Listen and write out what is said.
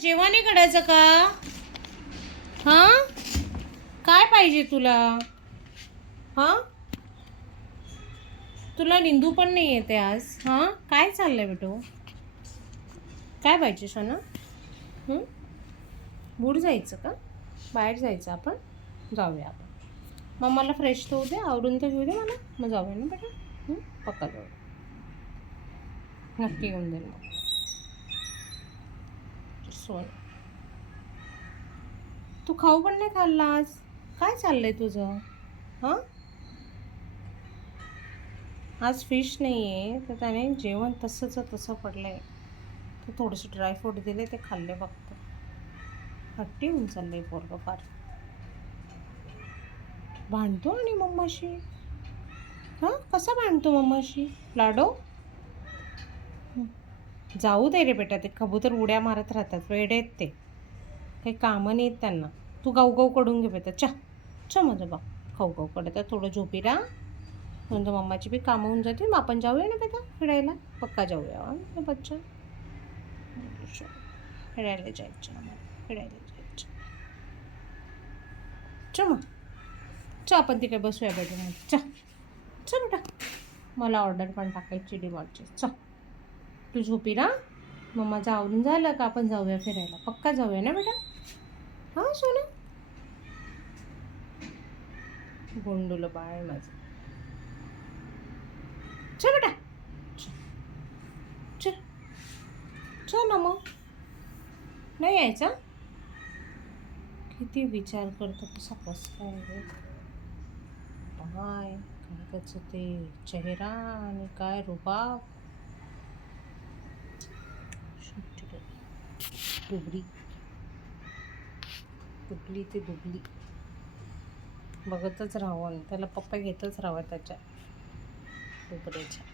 जेवण नाही करायचं का? हां, काय पाहिजे तुला? हां, तुला निंदू पण नाही येते आज. हां, काय चाललंय बेटू? काय पाहिजे सोना? बूट जायचं का? बाहेर जायचं आपण? जाऊया आपण. मग मला फ्रेश तर होऊ दे, आवरून तर घेऊ दे मला. मग जाऊया ना बेटा. पक्का जाऊया. नक्की घेऊन देईल मग. सोना, तू खाऊ पण नाही खाल्ला आज. काय चाललंय तुझं? हां, आज फिश नाही आहे तर त्याने जेवण तसंचं तसं पडलंय. तर थोडेसे ड्रायफ्रूट दिले, ते खाल्ले फक्त. हट्टी होऊन चाललंय पोरगं फार. भांडतो आणि मम्माशी. हां, कसा भांडतो मम्माशी? लाडो? जाऊ दे रे बेटा, ते कबूतर उड्या मारत राहतात, वेडे आहेत ते. काही कामं नाहीत त्यांना. तू गाऊ गाऊ कडून घे बेटा. चा माझं बा खाऊ गाऊ कडे तर थोडं झोपी राहा. नंतर मम्माची बी कामं होऊन जातील. मग आपण जाऊया ना बेटा फिरायला. पक्का जाऊया हां बच्चा. फिरायला जायचं आम्हाला, फिरायला जायचं. च मग आपण तिकडे बसूया बेडरूममध्ये. च बेटा, मला ऑर्डर पण टाकायची डीमार्टची. तू झोपी राहा. मम्माचं आवरून झालं का आपण जाऊया फिरायला. पक्का जाऊया ना बेटा. हां सोना, गोंडूला बाळ आहे माझं. चल बेटा, चल चल ना मग. नाही यायचा? किती विचार करतो कसा कसं काय काय त्याचं ते चेहरा आणि काय रुबाब. दुबली दुबली ते दुबली. बघतच राहावं आणि त्याला पप्पा घेतच राहावं त्याच्या डुबऱ्याच्या.